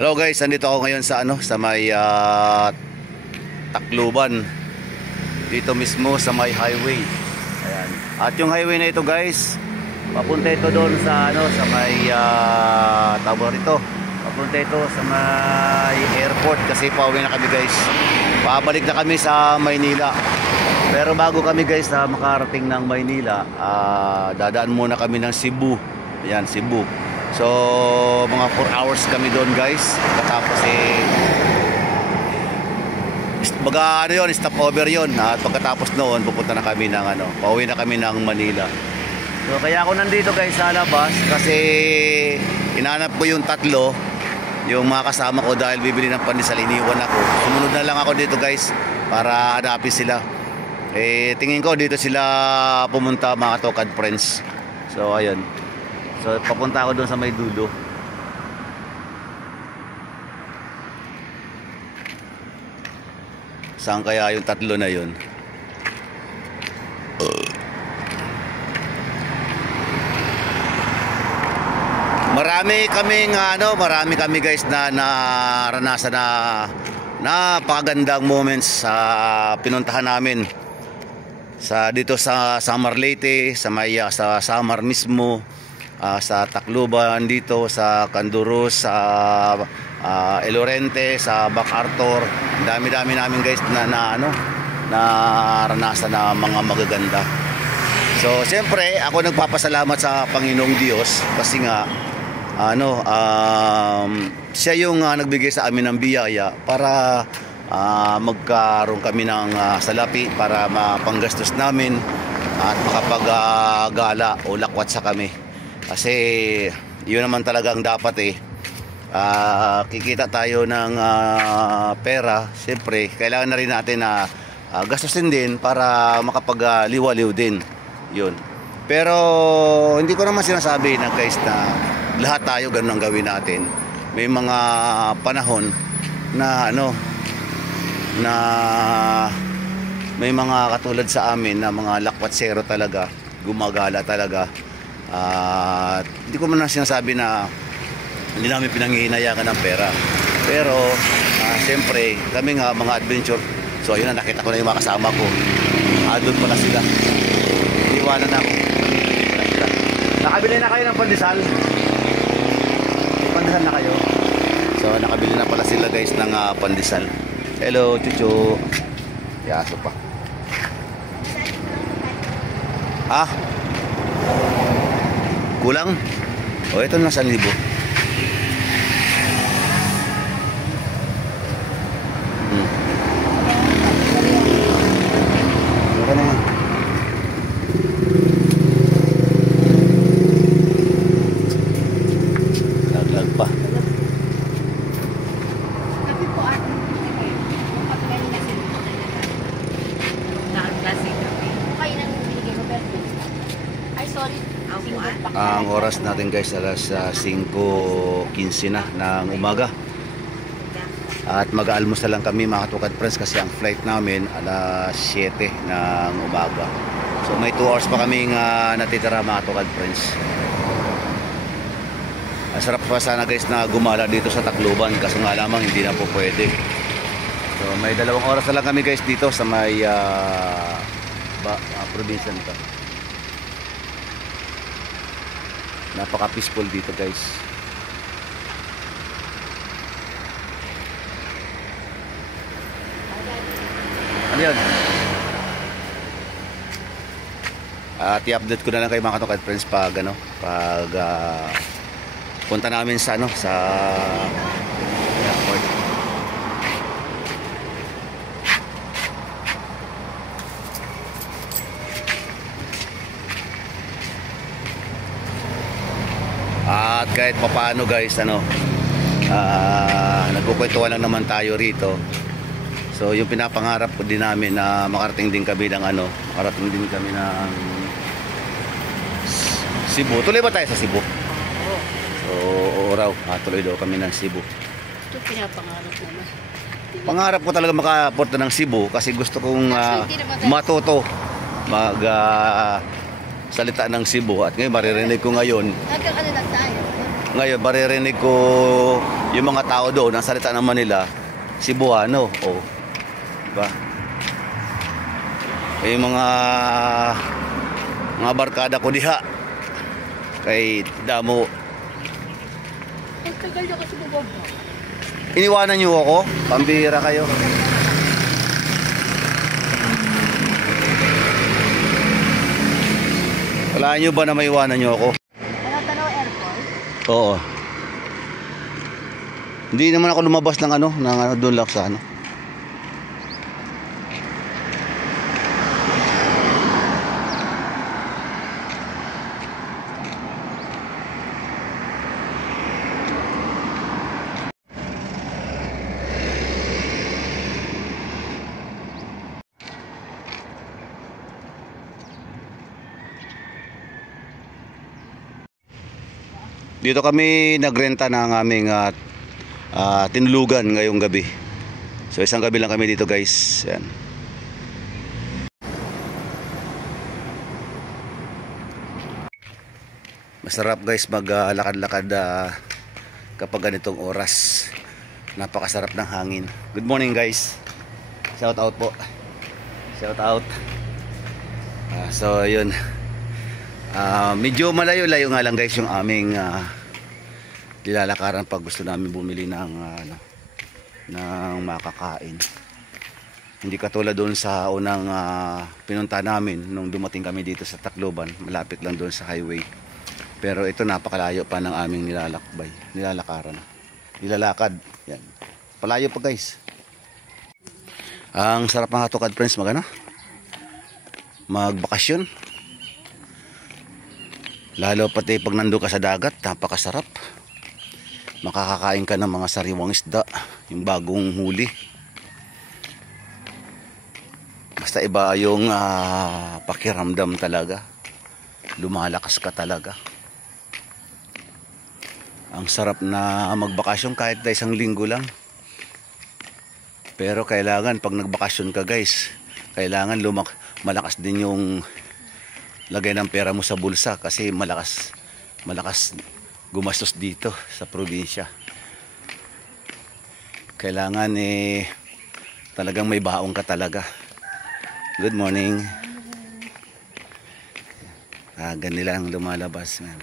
Hello guys, nandito ako ngayon sa sa may Tacloban. Dito mismo sa may highway. Ayan. At yung highway na ito guys, papunta ito doon sa sa may tawag rito. Papunta ito sa may airport kasi pauwi na kami guys. Pabalik na kami sa Maynila. Pero bago kami guys makarating ng Maynila, dadaan muna kami ng Cebu. Ayan, Cebu. So mga 4 hours kami doon guys. Tapos baga yun, stopover yun. At pagkatapos noon pupunta na kami ng pauwi na kami ng Manila. So kaya ako nandito guys sa labas kasi hinanap ko yung tatlo, yung mga kasama ko dahil bibili ng pandesal. Iniwan ako. Sumunod na lang ako dito guys para hanapin sila. Tingin ko dito sila pumunta mga Tokad friends. So ayun. So papunta ako doon sa may dulo. Saan kaya yung tatlo na yun? Marami kami guys na naranasan na napakagandang moments sa pinuntahan namin dito sa Samar Leyte, sa Samar mismo, sa Tacloban, dito sa Canduros, sa El Oriente, sa MacArthur. Dami-dami namin guys na naranasan na mga magaganda. So siyempre ako nagpapasalamat sa Panginoong Diyos kasi nga siya yung nagbigay sa amin ng biyaya para magkaroon kami ng salapi para mapanggastos namin at makapag-gala o lakwatsa kami. Kasi yun naman talagang dapat kikita tayo ng pera. Siyempre kailangan na rin natin na gastusin din para makapag-liwaliw din yun. Pero hindi ko naman sinasabi na guys na lahat tayo ganun ang gawin natin. May mga panahon na na may mga katulad sa amin na mga lakwatsero talaga, gumagala talaga. Hindi ko man sinasabi na hindi namin pinanghihinayaan ng pera. Pero siyempre kami nga mga adventure. So ayun na, nakita ko na yung mga kasama ko. Doon pala sila. Iwanan na ako. Nakabili na kayo ng pandesal? Pandesal na kayo? So nakabili na pala sila guys ng pandesal. Hello chuchu. Yaso pa. Kulang? O ito na 1,000. Ito na yan. Laglag pa. Tapi po kapag na sila nakaklasik kami. Kayo nang binigay ko pero ay sorry. Ang oras natin guys alas 5:15 na ng umaga. At mag-aalmusal lang kami mga Tokad friends kasi ang flight namin alas 7 ng umaga. So may 2 hours pa kaming natitira mga Tokad friends. Masarap pa sana guys na gumala dito sa Tacloban kasi nga lamang hindi na po pwede. So may 2 oras na lang kami guys dito sa may probinsya nito. Napaka peaceful dito guys. Ano yun? At i-update ko na lang kayo mga Tokad friends pag punta namin sa airport. At kahit papaano guys nagkukwentuhan lang naman tayo rito. So yung pinapangarap ko din namin na makarating din kami ng Cebu. Tuloy ba tayo sa Cebu? So raw, tuloy daw kami ng Cebu. Ito pinapangarap naman. Pangarap ko talaga makapunta ng Cebu kasi gusto kong matuto salita ng Cebu at ngayon maririnig ko ngayon. Hanggang ano lang tayo? Ngayon maririnig ko Yung mga tao doon, ang salita naman nila, Cebuano. O, diba? Yung mga barkada ko diha. Kay damo. Ang tagal na kasi bumaba. Iniwanan niyo ako? Pambira kayo. Wala niyo ba na maiwanan niyo ako? Ano, Tanaw Airport? Oo. Hindi naman ako lumabas ng doon lang sa ano. Dito kami nagrenta ng aming tinulugan ngayong gabi. So isang gabi lang kami dito, guys. Yan. Masarap, guys, maglakad-lakad kapag ganitong oras. Napakasarap ng hangin. Good morning, guys. Shout out po. Shout out. So yun. Medyo malayo-layo nga lang, guys, yung aming nilalakaran pag gusto namin bumili ng makakain. Hindi katulad doon sa unang pinunta namin nung dumating kami dito sa Tacloban, malapit lang doon sa highway. Pero ito napakalayo pa ng aming nilalakaran. Nilalakad. Yan. Palayo pa, guys. Ang sarap mga tukad, friends, magbakasyon. Lalo pati pag nandun ka sa dagat, napakasarap. Makakakain ka ng mga sariwang isda, yung bagong huli. Basta iba yung pakiramdam talaga. Lumalakas ka talaga. Ang sarap na magbakasyon kahit na isang linggo lang. Pero kailangan pag nagbakasyon ka, guys, kailangan malakas din yung lagay ng pera mo sa bulsa kasi malakas gumastos dito sa probinsya. Kailangan talagang may baong ka talaga. Good morning. Aga nila ang lumalabas, man.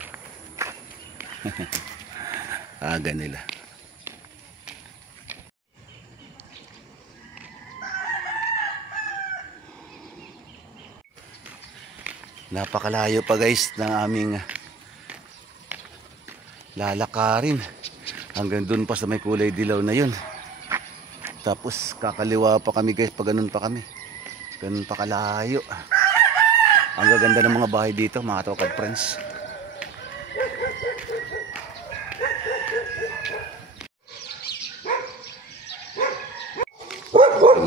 Aga nila. Napakalayo pa, guys, ng aming lalakarin. Hanggang dun pa sa may kulay dilaw na yun. Tapos kakaliwa pa kami, guys, pag ganun pa kami. Ganun pa kalayo. Ang gaganda ng mga bahay dito, mga tokad, friends.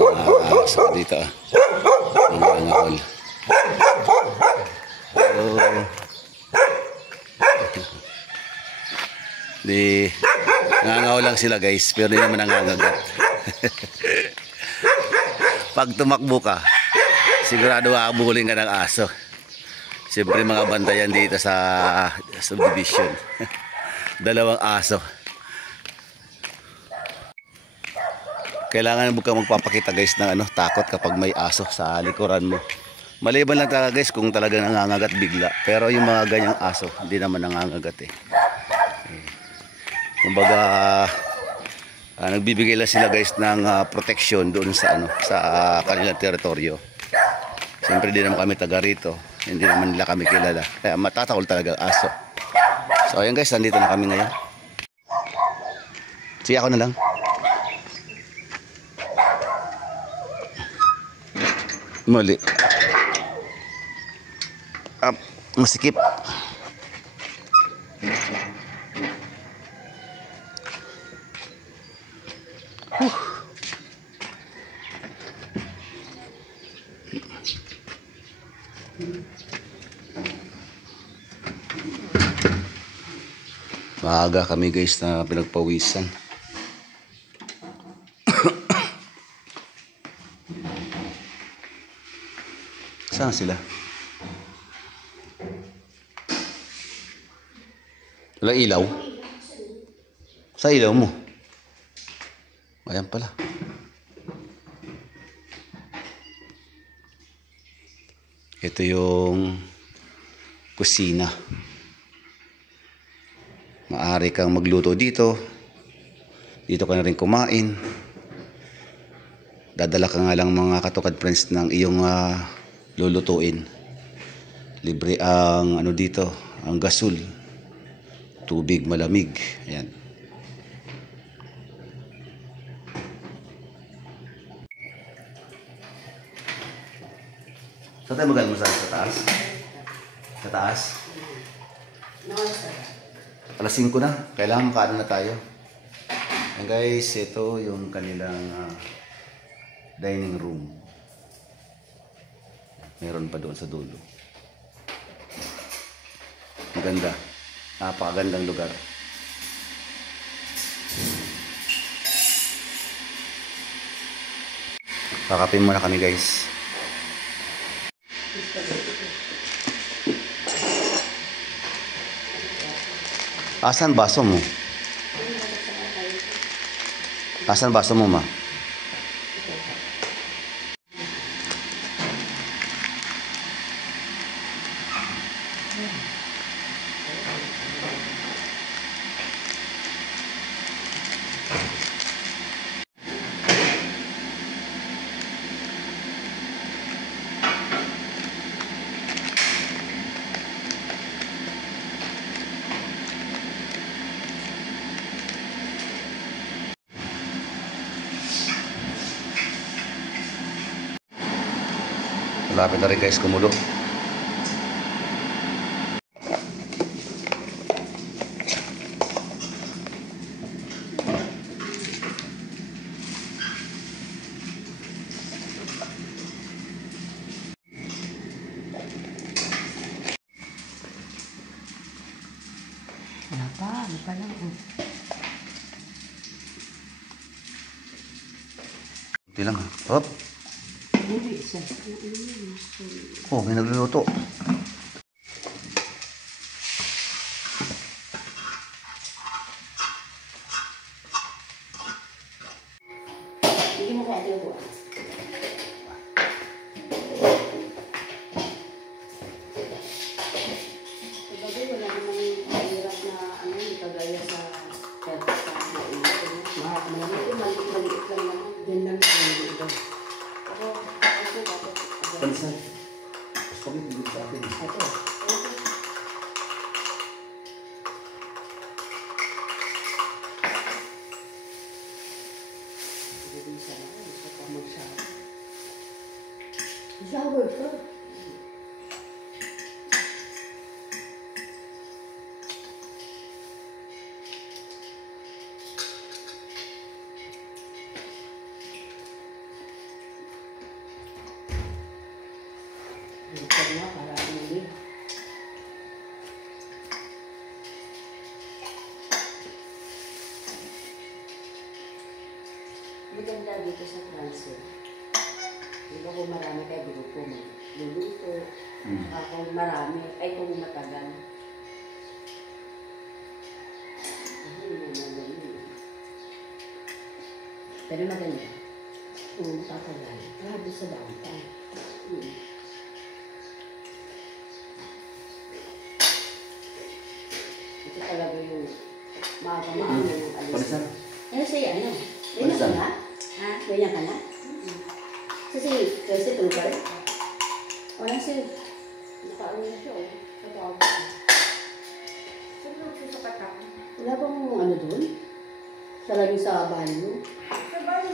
Mga aso dito, ang gangahol. Di nangangaw lang sila, guys, pero hindi naman nangangagat. Pag tumakbo ka, sigurado habulin ka ng aso. Siyempre mga bantayan dito sa subdivision. Dalawang aso. Kailangan huwag kang magpapakita, guys, ng takot kapag may aso sa likuran mo. Maliban lang talaga, guys, kung talagang nangangagat bigla. Pero yung mga ganyang aso, hindi naman nangangagat Kumbaga, nagbibigay lang sila, guys, ng protection doon sa sa kanilang teritoryo. Siyempre di naman kami taga rito, hindi naman nila kami kilala. Kaya matatakol talaga ang aso. So ayan, guys, nandito na kami ngayon. Sige, ako na lang. Mali. Masikip. Maaga kami, guys, na pinagpawisan. Saan sila? Walang ilaw? Sa ilaw mo? Ayan pala. Ito yung kusina. Maaari kang magluto dito. Dito ka na rin kumain. Dadala ka nga lang mga katukad friends ng iyong lulutuin. Libre ang ano dito, ang gasol. Tubig malamig. Ayan. Saan tayo mag-almusal? Sa taas? Sa taas? Alas 5 na. Kailangan makaano na tayo. And guys, ito yung kanilang dining room. Meron pa doon sa dulo. Ang ganda. Napakagandang lugar. Kakapin muna kami guys. Asan baso mo? Asan baso mo, ma? Malapit na rin guys kumulo. Ano pa lang. Hindi lang ha. Hop. Oh, may nagluluto. Hindi mo kaya ito. Sabagay, wala namang mahirap na ano, kagaya sa perte sa maliit lang naman. Yan lang ang ito. Pero, ito dapat. Pansan. Kami tigil sa atin. Ito. Shower ka. Ito na, para ano. Maganda dito sa transfer. Hindi ko marami kaya grupo mo. Luluto. Ako marami. Ay kung matagal. Pero maganda. Kung tatagal. Grabe sa downtown. Ito talaga yung maaga-maaga ng alis. Palisan. Ano sa'yo? Ano? Ganyan ka na? Ha? Ganyan ka na? Kasi tulog ka rin. Wala siya. Nakaano na siya. Katawag ko. Saan lang siya sa katawag? Wala bang ano doon? Sa lagi sa banyo? Sa banyo.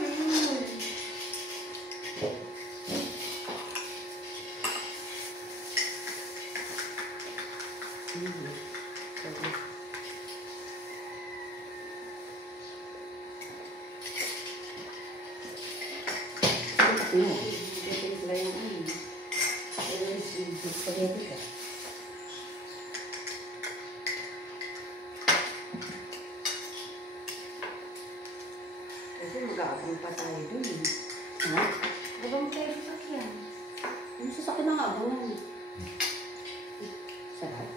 Kasi mag-aabang pa tayo dun. Ha? Abang tayo sa sakyan. Yung sasakyan na nga abang. Sarap.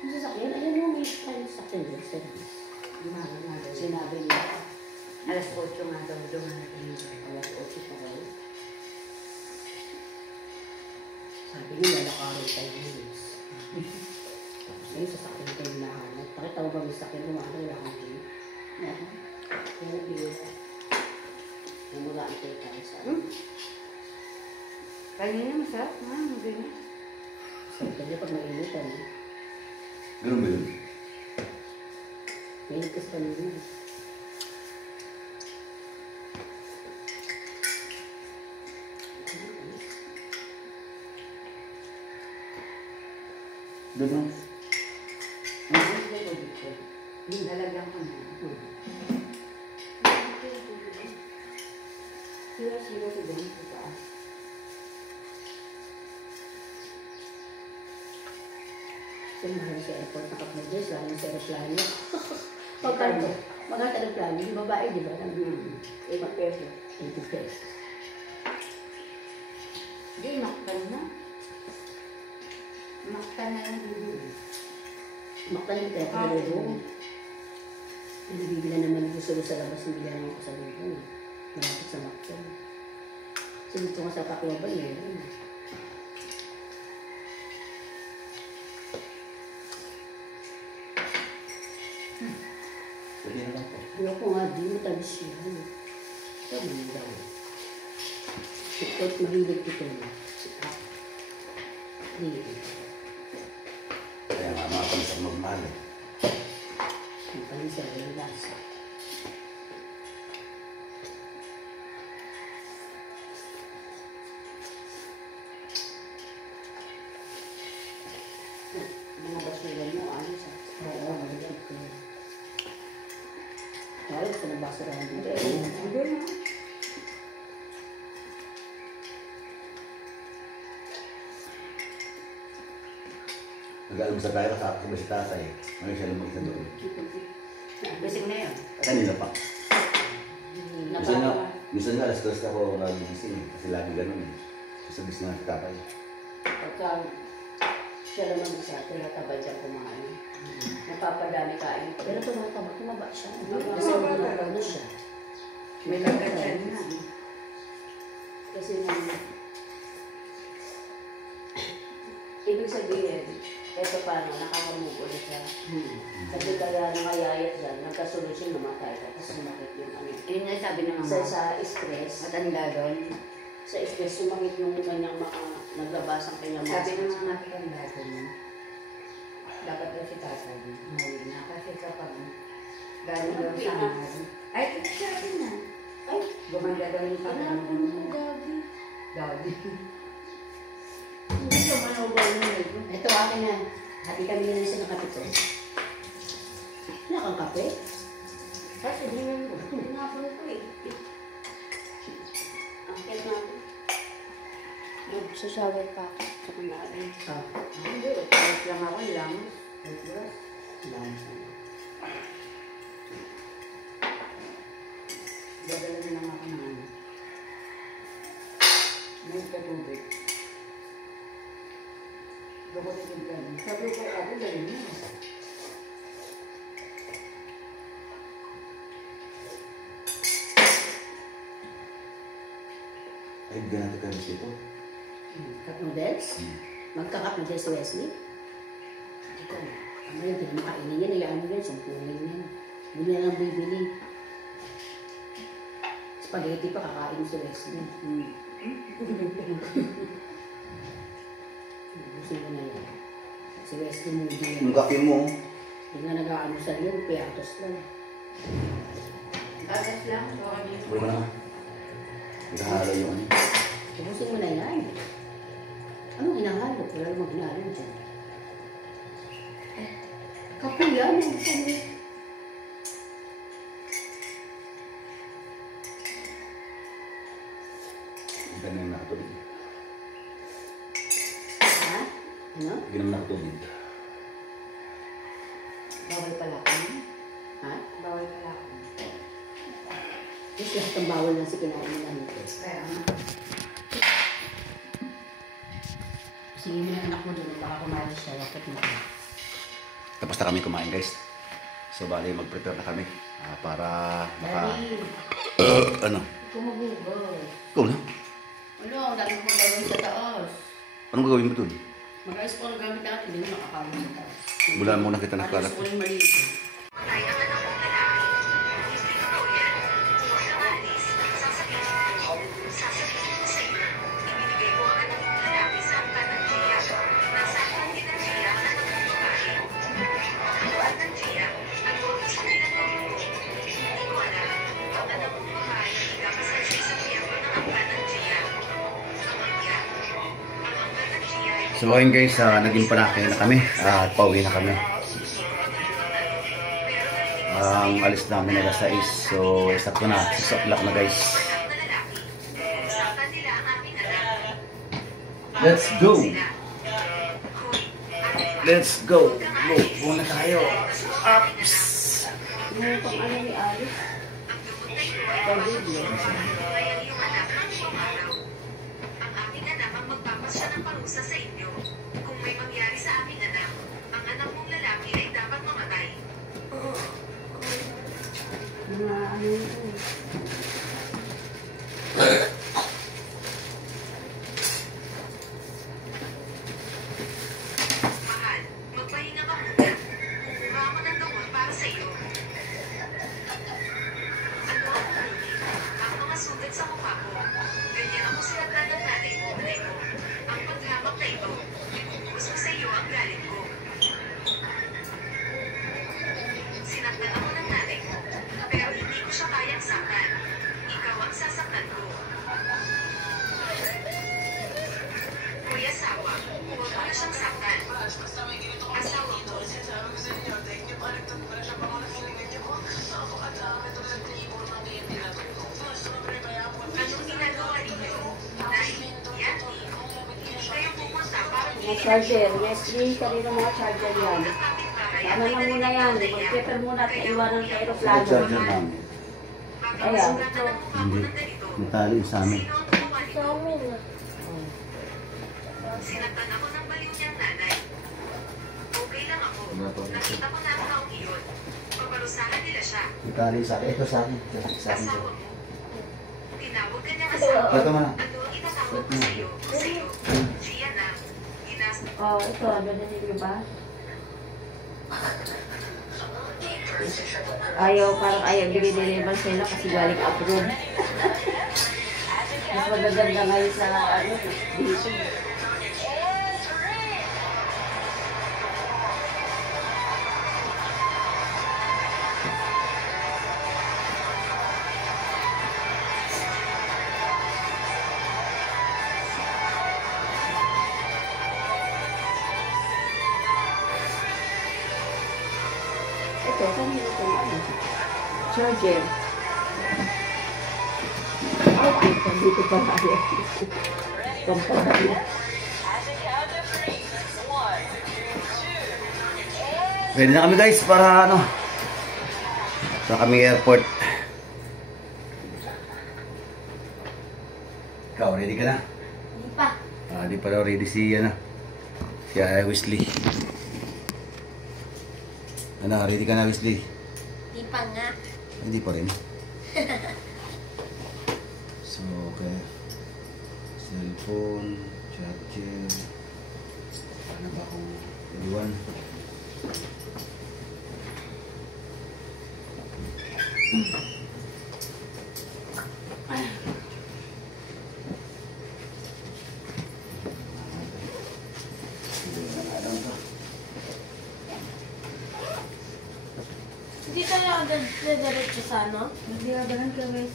Yung sasakyan, ayan mo may tayo sasakyan dun. Sinabi niya. Alas 8 nga daw dumating yung alas 8 pa daw. Sabi niya, lalakarin tayo minutes. Tapos ngayon, sasakyan kayo nahanap. Pakita mo ba may sakyan mo? Ano wala kang kayo? Kaya bigyan ka. Yung mga antay tayo sa ano. Kanina masarap nga, ganyan. Sabi ka niya pag mainitan. Ganun ba yun? Mainit kasi kanina. Ganun. Lalagyan ko na. Sira-sira ko din sa taas. Kasi mahal sa airport nakapag-dress, lalo sa aeroplano. Magkano? Magkano aeroplano? Yung babae, di ba? 8 pesos. 80 pesos. Hindi, maktan na. Maktan na lang dito. Maktan yung kaya pagdalo. Hindi bibila naman gusto sa labas ng bilang ng kasalubong. Malapit sa maktan. So dito nga sa Tacloban, meron. Pwede na lang po. Ayoko nga, di mo tabi siya. Ito man daw. Kahit mahilig ito na. Hindi. Kaya nga mga pansang magmahal eh. Ang panisya ng lasa. Mga basura mo, ayos ah. Oo, mahilig ko. Kaya gusto na basurahan dito. Hindi na. Nag-almusal tayo kasama si tatay. Ngayon siya lumagsa doon. Gising na yan. At kanina pa. Napaka. Minsan nga alas 2 ako nagigising eh. Kasi lagi ganun eh. Sasabis na si tatay. Pagka siya naman isa, tinatabay siya kumain. Napapadami kain. Pero tumaba siya. Kasi tumaba na siya. May lagatan na. Kasi ibig sabihin, eto paano, nakakamove ulit siya. Kasi kaya nakayayat dyan, nagkasunod siya, namatay ka. Tapos sumakit yung ano. Yun nga sabi ng Sa, mama. sa stress, Matanda doon. sa stress, sumakit yung kanyang naglabas ang kanyang Sabi ng muscles. mga matanda doon. Dapat daw si tatay. Mawin na. Kasi kapag galing daw sa hangal. Ay, sabi na. Ay, Gumanda daw yung alam ko pagkakas. mo, Daddy. Dodi. Hindi ka manawal mo ito. Ito akin na. Hati kami na isa ng kape ko. Wala kang kape? Kasi di nga ko. Tinapon ko eh. Ang kaya natin. Magsashower pa ako sa kumain. Ah, Hindi, kahit lang ako lang. lang. Dadala na lang ako ng ano. May katubig. Dukutin ka rin. Sabi ko, ako galing mo. Ay, bigyan natin kayo dito. Cup noodles? Magka-cup noodles si Wesley? Ito. Ano yung pinamakainin yan? Hayaan mo yan. Sampungin yan. Hindi na lang bibili. Spaghetti pa kakain si Wesley. Gusto mo na yan. Si Wesley moody yan. Yung kaki mo. Hindi nga nag-aano sa yun. Piatos lang. Gagas lang. So, ano yung... Huwag mo na. Naghahalo yung ano. Ubusin mo na yan. Anong hinahalo? Wala namang hinahalo dyan. Kape yan. Kape. Hindi na yung nakatubig. Ha? Ano? Hindi naman nakatubig. Bawal pala ako. Ha? Bawal pala ako. Tapos lahat ng bawal na si kinain nila nito. Kaya nga. Sige mo na anak mo doon. Baka kumain siya. Wakit mo. Tapos na kami kumain guys. So bali mag-prepare na kami para Daddy. Ano? Kumugugas. Ikaw na? Ano, ang dami ko gawin sa taas. Anong gagawin mo dun? Mag-ayos ko ang gamit natin, hindi mo makakabot sa taas. Wala mo nakita na Para kalat. gusto ko rin maligo. So ayun guys, naging panakay na kami at pauwi na kami. Ang alis namin alas 6. So sakto na, 6 o'clock na guys. Let's go! Let's go! Go na tayo! Ups! Ano pang ano ni Alice? David yun. Siya ng parusa sa inyo. Kung may mangyari sa aming anak, ang anak mong lalaki ay dapat mamatay. Mga ano yun. Mahal, magpahinga ka muna. Kukuha ako ng gamot para sa iyo. Ano ang kukunin? Ang mga sugat sa mukha ko. Ganyan ako sinagdan ng nanay mo. Ang paghamak na ito, ibubuhos ko sa iyo ang galit ko. Sinaktan ako ng nanay mo, pero hindi ko siya kayang saktan. Ikaw ang sasaktan ko. Kuya Sawa, huwag mo na siyang saktan. Asawa ko. Anong ginagawa ninyo? Nay, Yati, hindi kayo pumunta para Mga charger. Yes, please. Kanina mga charger yan. Ano na muna yan. Mag-paper muna at iwanan sa aeroplano. Charger namin. Ayan. Hindi. Natali sa amin. Sa amin. Sinaktan ako ng baliw niyang nanay. Okay lang ako. Nakita ko na ang taong iyon. Paparusahan nila siya. Natali sa akin. Ito sa akin. Sa akin. Asawa mo. Tinawag ka niyang asawa. Ito man. Ano ang itatawag ko sa iyo? Siya na. Oh, ito. Ganda niyo ba? Ayaw, parang ayaw dinideliver sila kasi galing abroad. Mas magaganda ngayon sa ano, dito. Ito, kanina ito ano? Charger. Okay, dito pa tayo. Pampalala. Ready na kami guys para ano. Sa kami airport. Ikaw, ready ka na? Hindi pa. Di pa daw ready si ano. Si Wesley. Ano, ready ka na Wesley? Hindi pa nga. Hindi pa rin. So, okay. Cellphone, charger. Ano ba kung iwan? Hindi tayo agad diretso sa ano? Hindi ka ganun ka, Wes.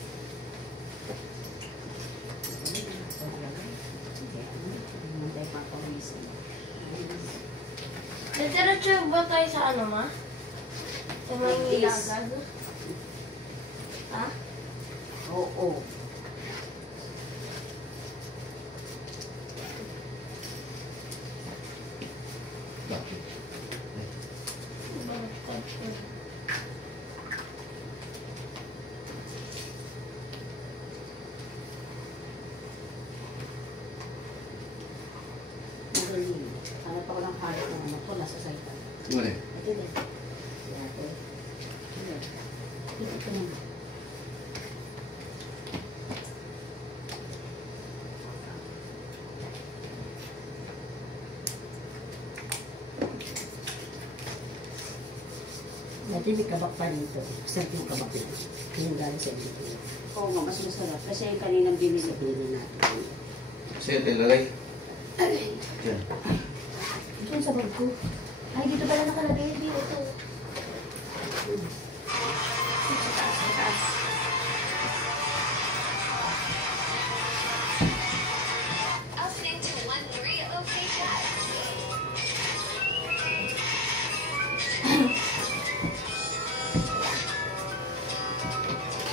Diretso ba tayo sa ano, ma? Sa Manila Yes. agad? Ha? Oo. Bakit? Bakit ka? Hanap ako ng harap ng ano ko, nasa saitan. Wala. Ito din. Ito. Ito naman. Dati may kabak pa dito. Sarap yung kabak na. Yung galing sa dito. Oo nga, mas masarap. Kasi yung kaninang binili natin. Kasi ito ilalagay. Diyan. Ito yung sa bag ko. Ay, dito pala nakalagay. Dito. Sa taas, sa taas. I'll sing to 1-3, okay, guys?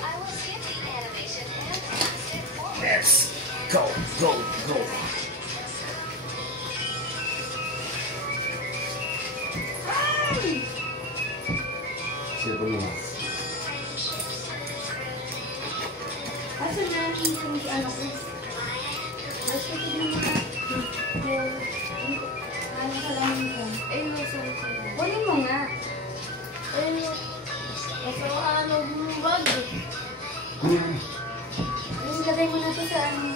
I will skip the animation and fast it forward. Let's go, go, go. Sino po naman? Asa na yung ano ko? Basta ko din mga ano ka lang ko. Eh, no, sorry. Kunin mo nga. Eh, no. Kasi ano yung bag eh. Lagay mo na ito sa ano.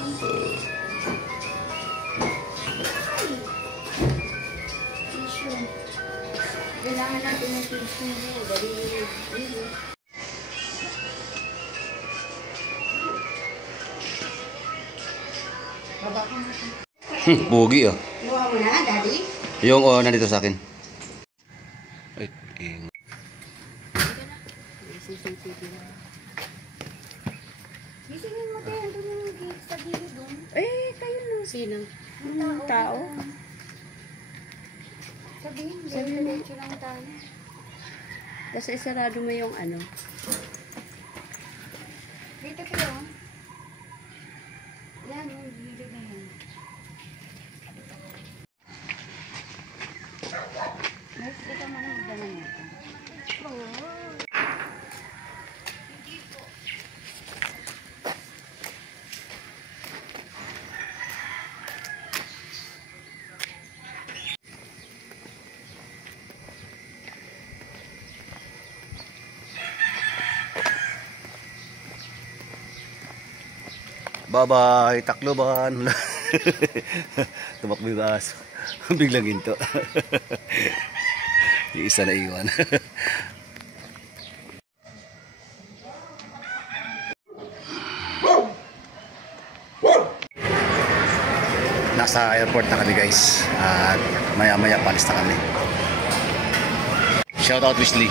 Tissue. Kailangan natin ng tissue mo. Dali. Baba ko na. Pogi ah. Luha mo na, Daddy. Yung nandito sa akin. Ay, Gisingin mo kayo. Doon yung sa gilid doon. Eh, kayo na. Sino? Tao. Sabihin mo. Diretso lang tayo. Tapos isarado mo yung ano. Dito kayo. Yan, yung gilid na yan. Next, ito mo na magdala natin. bye-bye, Tacloban. Tumakbo yung aso. Biglang ginto. Yung isa na iwan. Nasa airport na kami guys. At maya-maya palis na kami. Shoutout Wesley.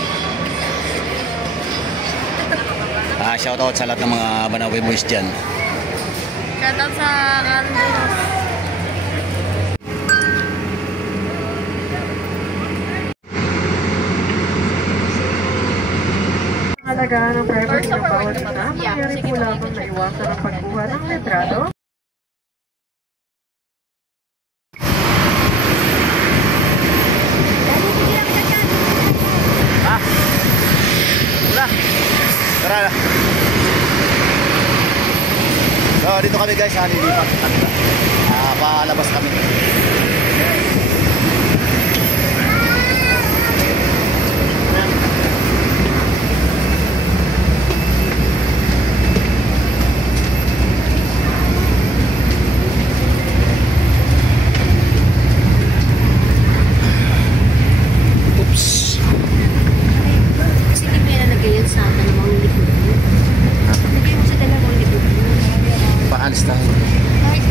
Shoutout sa lahat ng mga Banawe boys dyan. Shoutout sa Carlos. Alagaan ng privacy ng bawat isa, mangyari po lamang na iwasan ang pagkuha ng litrato. Wala. Tara na. So, dito kami guys, lilipat. Palabas kami. Oops. Kasi di ba nalagay yan sa dalawang likod mo? Lagay mo sa dalawang likod mo. Paalis tayo. Kahit